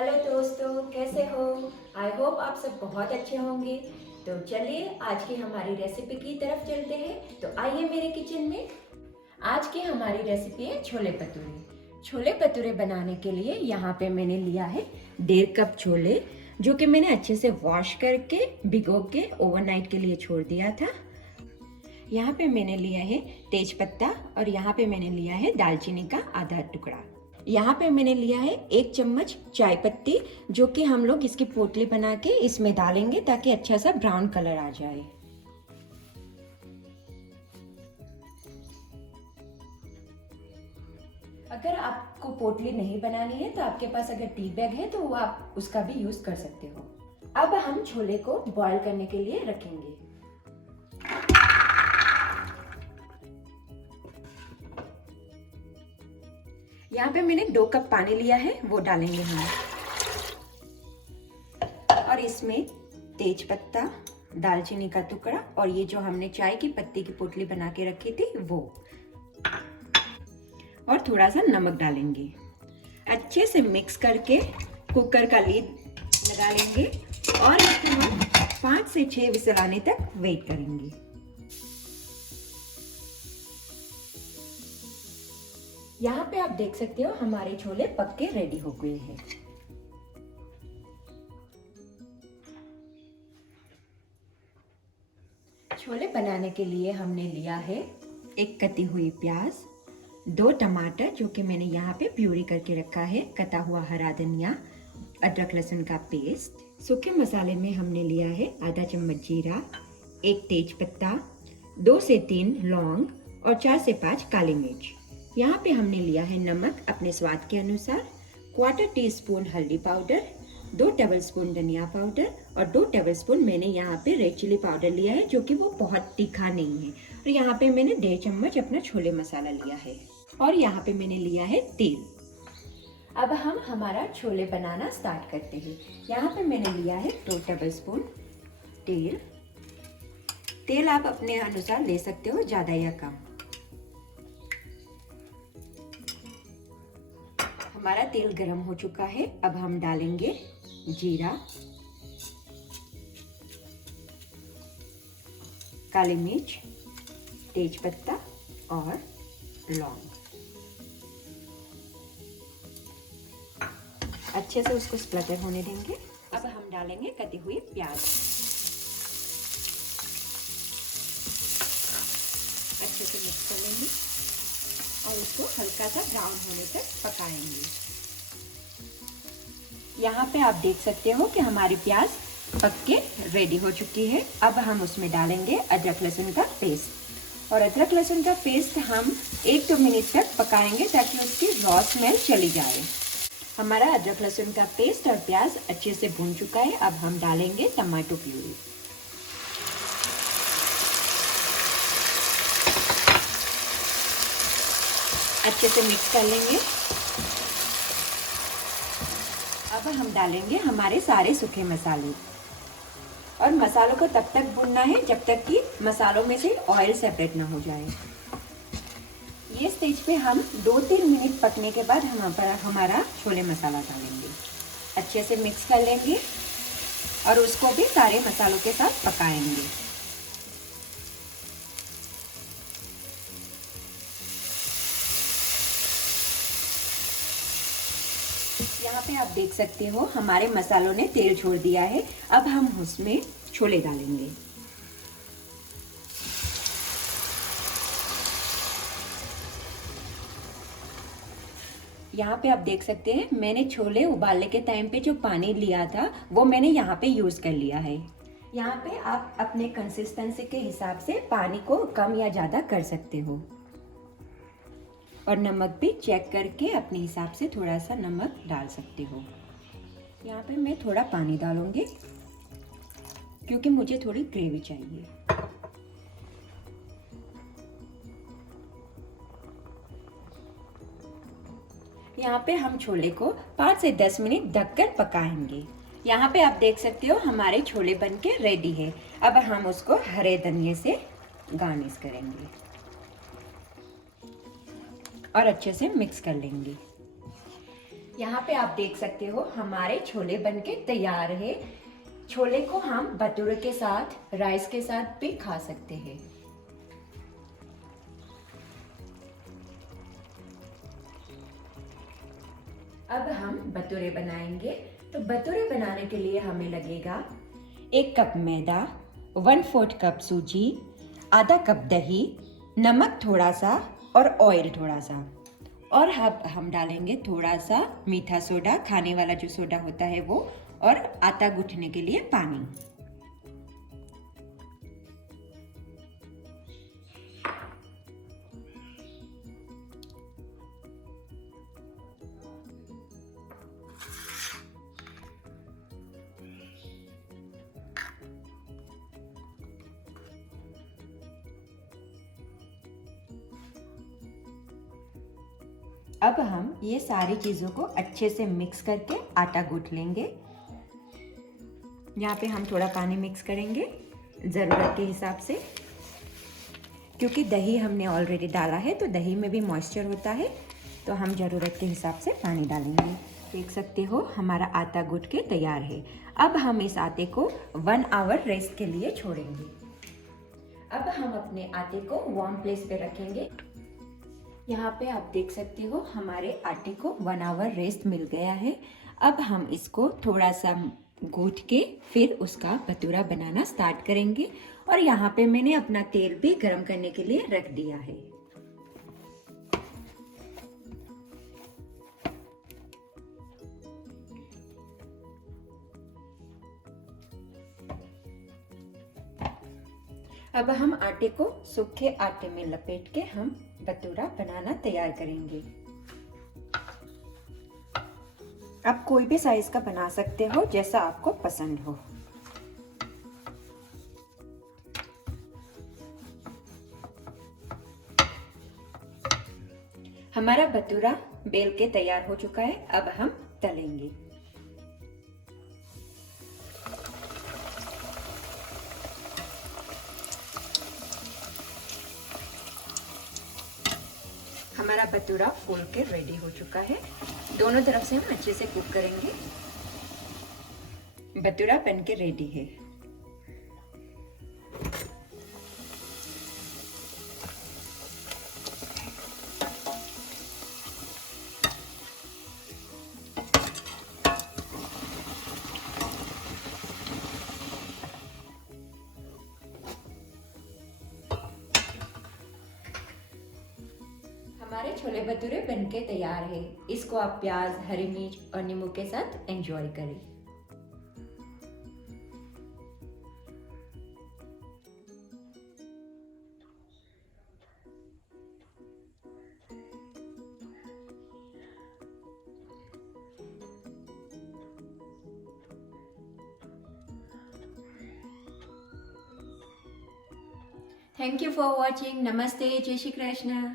Hello दोस्तों, कैसे हो? आई होप आप सब बहुत अच्छे होंगे। तो चलिए आज की हमारी रेसिपी की तरफ चलते हैं। तो आइए मेरे किचन में। आज की हमारी रेसिपी है छोले भटूरे। छोले भटूरे बनाने के लिए यहाँ पे मैंने लिया है 1.5 कप छोले, जो कि मैंने अच्छे से वॉश करके भिगो के ओवरनाइट के लिए छोड़ दिया था। यहाँ पे मैंने लिया है तेज पत्ता और यहाँ पे मैंने लिया है दालचीनी का आधा टुकड़ा। यहाँ पे मैंने लिया है 1 चम्मच चाय पत्ती, जो कि हम लोग इसकी पोटली बना के इसमें डालेंगे ताकि अच्छा सा ब्राउन कलर आ जाए। अगर आपको पोटली नहीं बनानी है तो आपके पास अगर टी बैग है तो वो आप उसका भी यूज कर सकते हो। अब हम छोले को बॉईल करने के लिए रखेंगे। यहाँ पे मैंने 2 कप पानी लिया है, वो डालेंगे हम। और इसमें तेज पत्ता, दालचीनी का टुकड़ा और ये जो हमने चाय की पत्ती की पोटली बना के रखी थी वो, और थोड़ा सा नमक डालेंगे। अच्छे से मिक्स करके कुकर का लीड लगा लेंगे और इसको 5 से 6 विसल आने तक वेट करेंगे। यहाँ पे आप देख सकते हो हमारे छोले पक के रेडी हो गए हैं। छोले बनाने के लिए हमने लिया है 1 कटी हुई प्याज, 2 टमाटर जो कि मैंने यहाँ पे प्यूरी करके रखा है, कटा हुआ हरा धनिया, अदरक लहसुन का पेस्ट। सूखे मसाले में हमने लिया है आधा चम्मच जीरा, 1 तेज पत्ता, 2 से 3 लौंग और 4 से 5 काली मिर्च। यहाँ पे हमने लिया है नमक अपने स्वाद के अनुसार, 1/4 टीस्पून हल्दी पाउडर, 2 टेबलस्पून धनिया पाउडर और 2 टेबलस्पून मैंने यहाँ पे रेड चिली पाउडर लिया है, जो कि वो बहुत तीखा नहीं है। और यहाँ पे मैंने 1.5 चम्मच अपना छोले मसाला लिया है और यहाँ पे मैंने लिया है तेल। अब हम हमारा छोले बनाना स्टार्ट करते हैं। यहाँ पे मैंने लिया है 2 टेबलस्पून तेल। तेल आप अपने अनुसार ले सकते हो, ज़्यादा या कम। हमारा तेल गरम हो चुका है। अब हम डालेंगे जीरा, काली मिर्च, तेज पत्ता और लौंग। अच्छे से उसको स्प्लटर होने देंगे। अब हम डालेंगे कटी हुई प्याज। अच्छे से मिक्स कर लेंगे और उसको हल्का सा ब्राउन होने तक पकाएंगे। यहाँ पे आप देख सकते हो कि हमारी प्याज पक के रेडी हो चुकी है। अब हम उसमें डालेंगे अदरक लहसुन का पेस्ट और अदरक लहसुन का पेस्ट हम 1-2 मिनट तक पकाएंगे ताकि उसकी रॉ स्मेल चली जाए। हमारा अदरक लहसुन का पेस्ट और प्याज अच्छे से भून चुका है। अब हम डालेंगे टमाटो प्यूरी। अच्छे से मिक्स कर लेंगे। अब हम डालेंगे हमारे सारे सूखे मसाले और मसालों को तब तक भूनना है जब तक कि मसालों में से ऑयल सेपरेट ना हो जाए। ये स्टेज पे हम 2-3 मिनट पकने के बाद हमारा छोले मसाला डालेंगे। अच्छे से मिक्स कर लेंगे और उसको भी सारे मसालों के साथ पकाएंगे। यहाँ पे आप देख सकते हो हमारे मसालों ने तेल छोड़ दिया है। अब हम उसमें छोले डालेंगे। यहाँ पे आप देख सकते हैं मैंने छोले उबालने के टाइम पे जो पानी लिया था वो मैंने यहाँ पे यूज कर लिया है। यहाँ पे आप अपने कंसिस्टेंसी के हिसाब से पानी को कम या ज़्यादा कर सकते हो और नमक भी चेक करके अपने हिसाब से थोड़ा सा नमक डाल सकते हो। यहाँ पे मैं थोड़ा पानी डालूंगी क्योंकि मुझे थोड़ी ग्रेवी चाहिए। यहाँ पे हम छोले को 5 से 10 मिनट ढककर पकाएंगे। यहाँ पे आप देख सकते हो हमारे छोले बनके रेडी है। अब हम उसको हरे धनिये से गार्निश करेंगे और अच्छे से मिक्स कर लेंगे। यहाँ पे आप देख सकते हो हमारे छोले बनके तैयार है। छोले को हम भटूरे के साथ, राइस के साथ भी खा सकते हैं। अब हम भटूरे बनाएंगे। तो भटूरे बनाने के लिए हमें लगेगा 1 कप मैदा, 1/4 कप सूजी, आधा कप दही, नमक थोड़ा सा और ऑयल थोड़ा सा। और अब हम डालेंगे थोड़ा सा मीठा सोडा, खाने वाला जो सोडा होता है वो, और आटा गूंथने के लिए पानी। अब हम ये सारी चीज़ों को अच्छे से मिक्स करके आटा गूंथ लेंगे। यहाँ पे हम थोड़ा पानी मिक्स करेंगे ज़रूरत के हिसाब से, क्योंकि दही हमने ऑलरेडी डाला है तो दही में भी मॉइस्चर होता है, तो हम ज़रूरत के हिसाब से पानी डालेंगे। देख सकते हो हमारा आटा गूंथ के तैयार है। अब हम इस आटे को 1 आवर रेस्ट के लिए छोड़ेंगे। अब हम अपने आटे को वार्म प्लेस पे रखेंगे। यहाँ पे आप देख सकते हो हमारे आटे को 1 आवर रेस्ट मिल गया है। अब हम इसको थोड़ा सा गूंथ के फिर उसका भटूरा बनाना स्टार्ट करेंगे। और यहाँ पे मैंने अपना तेल भी गरम करने के लिए रख दिया है। अब हम आटे को सूखे आटे में लपेट के हम भटूरा बनाना तैयार करेंगे। आप कोई भी साइज का बना सकते हो जैसा आपको पसंद हो। हमारा भटूरा बेल के तैयार हो चुका है। अब हम तलेंगे। हमारा भटूरा फूल के रेडी हो चुका है। दोनों तरफ से हम अच्छे से कुक करेंगे। भटूरा बन के रेडी है। हमारे छोले भटूरे बनके तैयार है। इसको आप प्याज, हरी मिर्च और नींबू के साथ एंजॉय करें। Thank you for watching. नमस्ते, जय श्री कृष्ण।